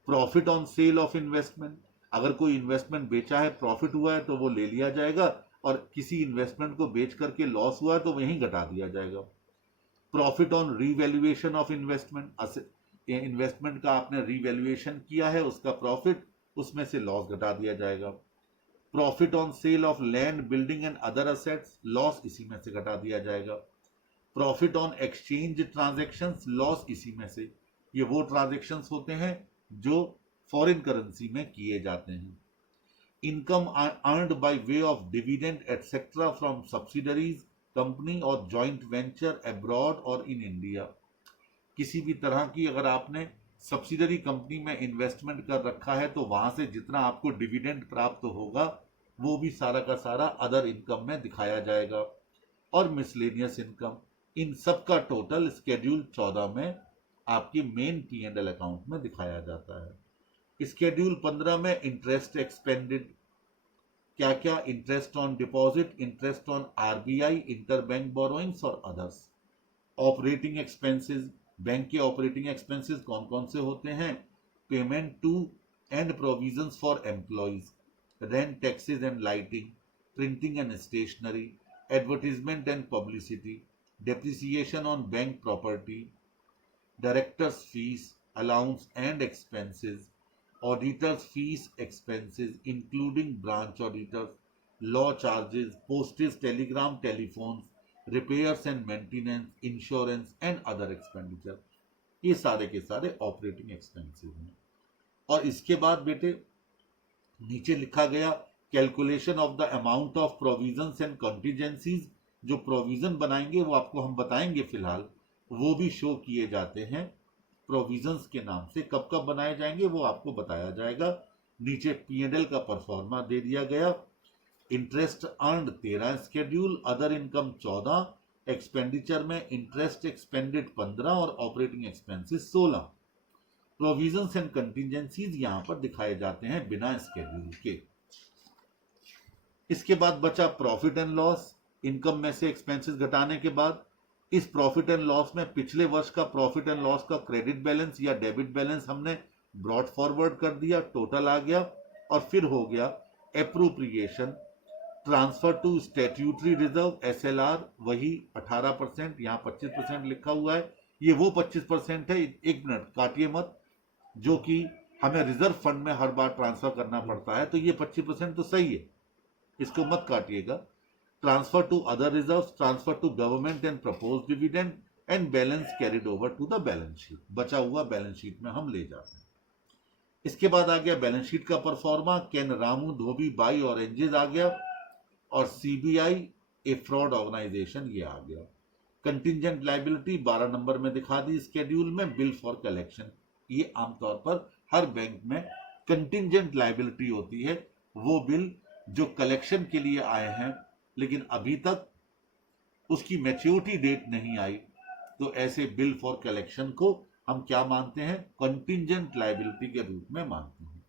Profit on sale of investment, अगर कोई इन्वेस्टमेंट बेचा है, प्रॉफिट हुआ है तो वो ले लिया जाएगा, और किसी इन्वेस्टमेंट को बेच करके लॉस हुआ है तो वहीं घटा दिया जाएगा। Profit on revaluation of investment, investment का आपने रीवैल्यूएशन किया है, उसका प्रॉफिट, उसमें से लॉस घटा दिया जाएगा। Profit on sale of land, building and other assets, loss इसी में से घटा दिया जाएगा। Profit on exchange transactions, loss इसी में से। ये वो ट्रांजैक्शंस होते हैं जो फॉरेन करेंसी में किए जाते हैं। Income earned by way of dividend etcetera from subsidiaries company और जॉइंट वेंचर अब्रॉड और इन इंडिया। किसी भी तरह की अगर आपने सब्सिडरी कंपनी में इन्वेस्टमेंट कर रखा है तो वहां से जितना आपको डिविडेंड प्राप्त होगा वो भी सारा का सारा अदर इनकम में दिखाया जाएगा। और मिसलेनियस इनकम, इन सब का टोटल स्केड्यूल 14 में आपके मेन P&L अकाउंट में दिखाया जाता है। स्केड्यूल 15 में इंटरेस्ट एक्सपेंडेड, क्या क्या, interest on deposit, interest on RBI interbank borrowings और अदर्स। ऑपरेटिंग एक्सपेंसेस, बैंक के ऑपरेटिंग एक्सपेंसेस कौन कौन से होते हैं? Payment to and provisions for employees, rent, taxes and lighting, printing and stationery, advertisement and publicity, depreciation on bank property, directors fees, allowance and expenses, auditors fees, expenses including branch auditors, law charges, postage, telegram, telephones, repairs and maintenance, insurance and other expenditure, ये सारे के सारे operating expenses हैं। और इसके बाद बेटे नीचे लिखा गया calculation of the amount of provisions and contingencies, जो प्रोविजन बनाएंगे वो आपको हम बताएंगे फिलहाल, वो भी शो किए जाते हैं प्रोविजंस के नाम से। कब कब बनाए जाएंगे वो आपको बताया जाएगा। नीचे P&L का परफॉर्मा दे दिया गया। Interest earned 13 schedule, other income 14, expenditure में इंटरेस्ट एक्सपेंडेड 15 और operating expenses 16। Provisions and contingencies यहां पर दिखाए जाते हैं बिना स्केड्यूल के। इसके बाद बचा प्रॉफिट एंड लॉस। इनकम में से एक्सपेंसेस घटाने के बाद इस प्रॉफिट एंड लॉस में पिछले वर्ष का प्रॉफिट एंड लॉस का क्रेडिट बैलेंस या डेबिट बैलेंस हमने ब्रॉड फॉरवर्ड कर दिया, टोटल आ गया। और फिर हो गया appropriation, transfer to statutory reserve SLR, वही 18%, यहाँ 25% लिखा हुआ है, ये वो 25% है, एक मिनट काटिए मत, जो कि हमें रिजर्व फंड में हर बार ट्रांसफर करना पड़ता है, तो ये 25% तो सही है, इसको मत काटिएगा। Transfer to other reserves, transfer to government and proposed dividend and balance carried over to the balance sheet, बचा हुआ बैलेंस शीट में हम ले जाते हैं। इसके बाद आ गया बैलेंस शीट का proforma, can Ramu dhobi buy oranges आ गया, और CBI ए फ्रॉड ऑर्गेनाइजेशन ये आ गया। कंटिजेंट लाइबिलिटी 12 नंबर में दिखा दी स्केड्यूल में, बिल फॉर कलेक्शन, ये आमतौर पर हर बैंक में कंटिजेंट लाइबिलिटी होती है, वो बिल जो कलेक्शन के लिए आए हैं लेकिन अभी तक उसकी मैच्योरिटी डेट नहीं आई, तो ऐसे बिल फॉर कलेक्शन को हम क्या मानते हैं? कंटिजेंट लाइबिलिटी के रूप में मानते हैं।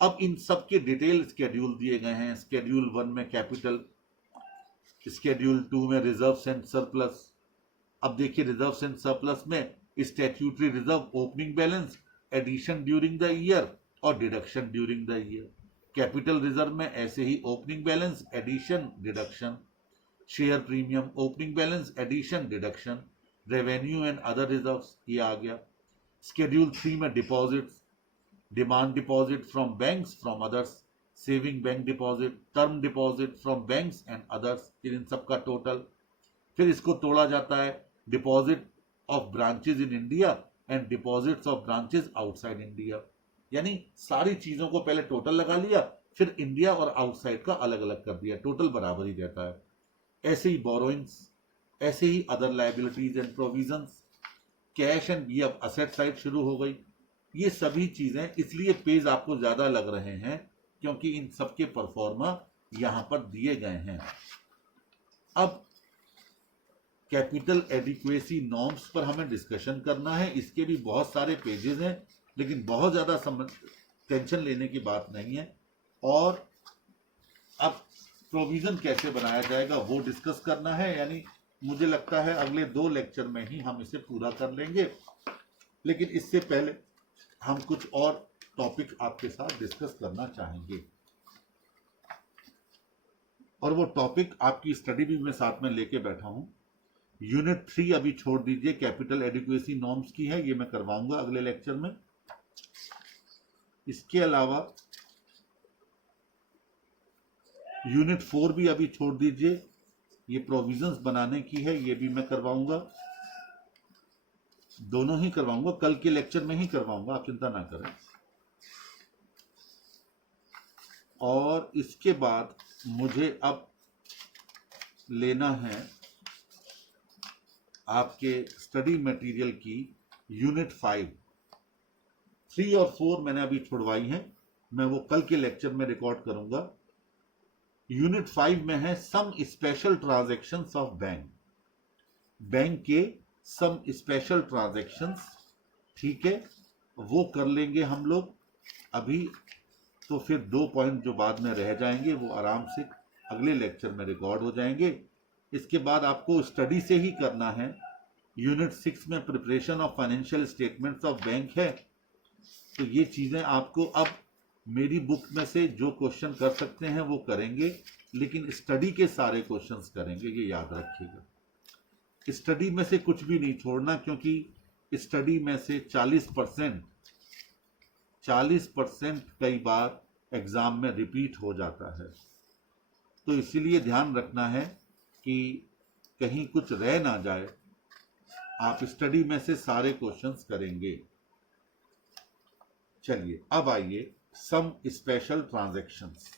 अब इन सब के डिटेल स्केड्यूल दिए गए हैं। स्केड्यूल 1 में कैपिटल, स्केड्यूल 2 में रिजर्व्स एंड सरप्लस। अब देखिए रिजर्व्स एंड सरप्लस में statutory reserve, opening balance, addition during the year और deduction during the year. Capital reserve में ऐसे ही opening balance, addition, deduction. Share premium, opening balance, addition, deduction. Revenue and other reserves, ये आ गया। Schedule 3 में deposits, demand deposit from banks, from others, saving bank deposit, term deposit from banks and others, इन सब का टोटल। फिर इसको तोड़ा जाता है, deposit of branches in India and deposits of branches outside India, यानी सारी चीजों को पहले टोटल लगा लिया, फिर इंडिया और आउटसाइड का अलग अलग कर दिया, टोटल बराबर ही रहता है। ऐसे ही बोरोइंग्स, ऐसे ही other liabilities and provisions, cash and, ये अब असेट साइड शुरू हो गई। ये सभी चीजें, इसलिए पेज आपको ज्यादा लग रहे हैं क्योंकि इन सबके परफॉर्मा यहां पर दिए गए हैं। अब कैपिटल एडिक्वेसी नॉर्म्स पर हमें डिस्कशन करना है, इसके भी बहुत सारे पेजेस हैं, लेकिन बहुत ज़्यादा टेंशन लेने की बात नहीं है। और अब प्रोविज़न कैसे बनाया जाएगा वो डिस्कस करना है, यानी मुझे लगता है अगले 2 लेक्चर में ही हम इसे पूरा कर लेंगे। लेकिन इससे पहले हम कुछ और टॉपिक आपके साथ डिस्कस करना चाहेंगे, और वो टॉपिक आपकी स्टडी भी मैं साथ में लेके बैठा हूं। यूनिट 3 अभी छोड़ दीजिए, कैपिटल एडिक्वेसी नॉर्म्स की है, ये मैं करवाऊंगा अगले लेक्चर में। इसके अलावा यूनिट 4 भी अभी छोड़ दीजिए, ये प्रोविजंस बनाने की है, ये भी मैं करवाऊंगा। दोनों ही करवाऊंगा, कल के लेक्चर में ही करवाऊंगा, आप चिंता ना करें। और इसके बाद मुझे अब लेना है आपके स्टडी मटेरियल की यूनिट 5। 3 और 4 मैंने अभी छुड़वाई हैं, मैं वो कल के लेक्चर में रिकॉर्ड करूंगा। यूनिट 5 में है some special transactions of bank, bank के सम स्पेशल ट्रांजैक्शंस, ठीक है, वो कर लेंगे हम लोग अभी। तो फिर 2 पॉइंट जो बाद में रह जाएंगे वो आराम से अगले लेक्चर में रिकॉर्ड हो जाएंगे। इसके बाद आपको स्टडी से ही करना है। यूनिट 6 में preparation of financial statements of bank है, तो ये चीज़ें आपको अब मेरी बुक में से जो क्वेश्चन कर सकते हैं वो करेंगे, लेकिन स्टडी के सारे क्वेश्चंस करेंगे, ये याद रखिएगा। स्टडी में से कुछ भी नहीं छोड़ना, क्योंकि स्टडी में से 40% कई बार एग्जाम में रिपीट हो जाता है। तो इसीलिए ध्यान रखना है कि कहीं कुछ रह ना जाए। आप स्टडी में से सारे क्वेश्चंस करेंगे। चलिए अब आइए सम स्पेशल ट्रांजैक्शंस।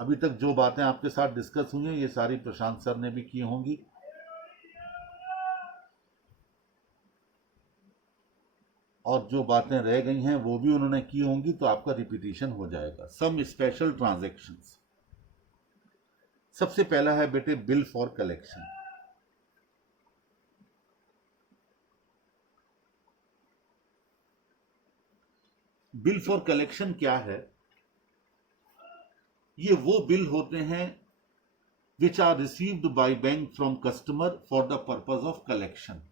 अभी तक जो बातें आपके साथ डिस्कस हुई हैं ये सारी प्रशांत सर ने भी की होंगी, और जो बातें रह गई हैं वो भी उन्होंने की होंगी, तो आपका रिपीटिशन हो जाएगा। सम स्पेशल ट्रांजैक्शंस, सबसे पहला है बेटे bill for collection. Bill for collection क्या है? ये वो बिल होते हैं which are received by bank from customer for the purpose of collection.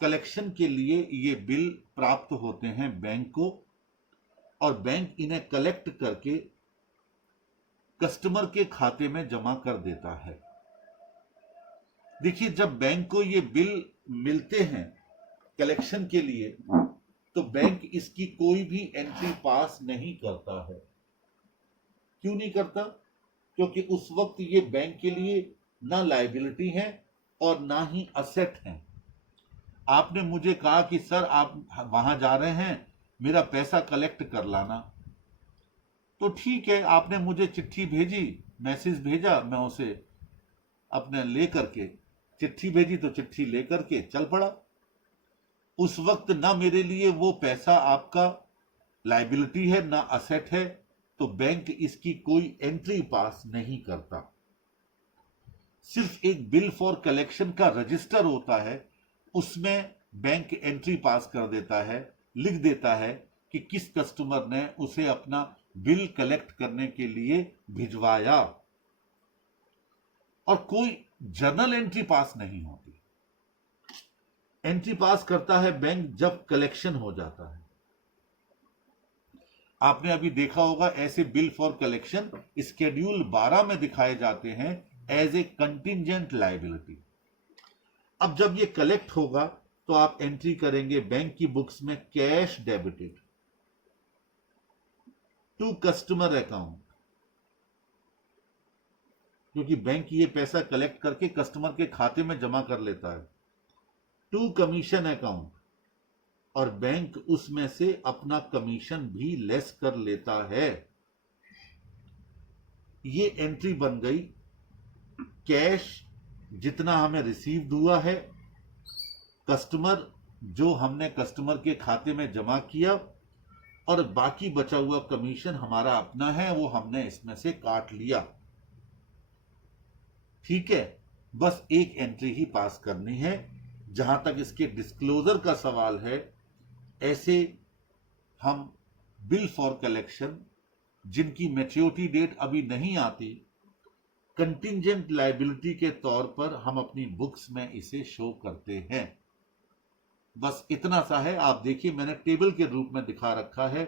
Collection के लिए ये बिल प्राप्त होते हैं बैंक को, और बैंक इन्हें कलेक्ट करके कस्टमर के खाते में जमा कर देता है। देखिए, जब बैंक को ये बिल मिलते हैं कलेक्शन के लिए, तो बैंक इसकी कोई भी एंट्री पास नहीं करता है। क्यों नहीं करता? क्योंकि उस वक्त ये बैंक के लिए ना लायबिलिटी है और ना ही असेट है। आपने मुझे कहा कि सर आप वहां जा रहे हैं, मेरा पैसा कलेक्ट कर लाना, तो ठीक है, आपने मुझे चिट्ठी भेजी, मैसेज भेजा, मैं उसे अपने लेकर के, चिट्ठी भेजी तो चिट्ठी लेकर के चल पड़ा। उस वक्त ना मेरे लिए वो पैसा आपका लायबिलिटी है ना असेट है, तो बैंक इसकी कोई एंट्री पास नहीं करता। सिर्फ एक बिल फॉर कलेक्शन का रजिस्टर होता है, उसमें बैंक एंट्री पास कर देता है, लिख देता है कि किस कस्टमर ने उसे अपना बिल कलेक्ट करने के लिए भिजवाया, और कोई जर्नल एंट्री पास नहीं होती। एंट्री पास करता है बैंक जब कलेक्शन हो जाता है। आपने अभी देखा होगा ऐसे बिल फॉर कलेक्शन स्केड्यूल 12 में दिखाए जाते हैं एज ए कंटिंजेंट लायबिलिटी। अब जब ये कलेक्ट होगा तो आप एंट्री करेंगे बैंक की बुक्स में cash debited to customer account, क्योंकि बैंक ये पैसा कलेक्ट करके कस्टमर के खाते में जमा कर लेता है, टू कमीशन अकाउंट, और बैंक उसमें से अपना कमीशन भी लेस कर लेता है। ये एंट्री बन गई कैश जितना हमें रिसीव्ड हुआ है, कस्टमर जो हमने कस्टमर के खाते में जमा किया, और बाकी बचा हुआ कमीशन हमारा अपना है, वो हमने इसमें से काट लिया। ठीक है, बस एक एंट्री ही पास करनी है। जहां तक इसके डिस्क्लोजर का सवाल है, ऐसे हम बिल फॉर कलेक्शन जिनकी मैच्योरिटी डेट अभी नहीं आती, कंटिंजेंट लायबिलिटी के तौर पर हम अपनी बुक्स में इसे शो करते हैं। बस इतना सा है। आप देखिए, मैंने टेबल के रूप में दिखा रखा है।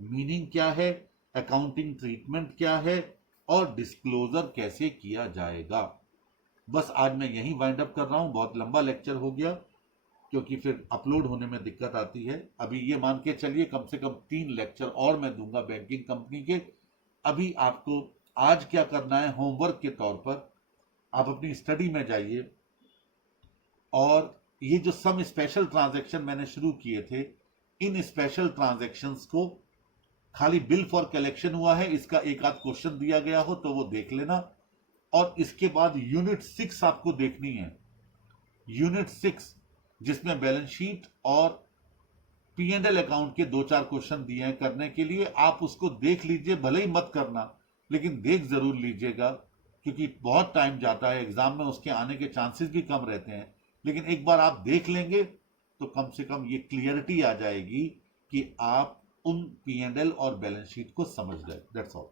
मीनिंग क्या है, अकाउंटिंग ट्रीटमेंट क्या है, और डिस्क्लोजर कैसे किया जाएगा। बस आज मैं यहीं वाइंड अप कर रहा हूं। बहुत लंबा लेक्चर हो गया, क्योंकि फिर अपलोड होने में दिक्कत आती है। अभी ये मान के चलिए कम से कम 3 लेक्चर और मैं दूंगा बैंकिंग कंपनी के। अभी आपको आज क्या करना है, होमवर्क के तौर पर आप अपनी स्टडी में जाइए, और ये जो सम स्पेशल ट्रांजैक्शन मैंने शुरू किए थे, इन स्पेशल ट्रांजैक्शंस को खाली बिल फॉर कलेक्शन हुआ है इसका एक आध क्वेश्चन दिया गया हो तो वो देख लेना। और इसके बाद यूनिट 6 आपको देखनी है। यूनिट 6 जिसमें बैलेंस शीट और P&L अकाउंट के 2-4 क्वेश्चन दिए हैं करने के लिए। आप उसको देख लीजिए, भले ही मत करना लेकिन देख जरूर लीजिएगा, क्योंकि बहुत टाइम जाता है, एग्जाम में उसके आने के चांसेस भी कम रहते हैं। लेकिन एक बार आप देख लेंगे तो कम से कम ये क्लियरिटी आ जाएगी कि आप उन P&L और बैलेंस शीट को समझ गए। That's all.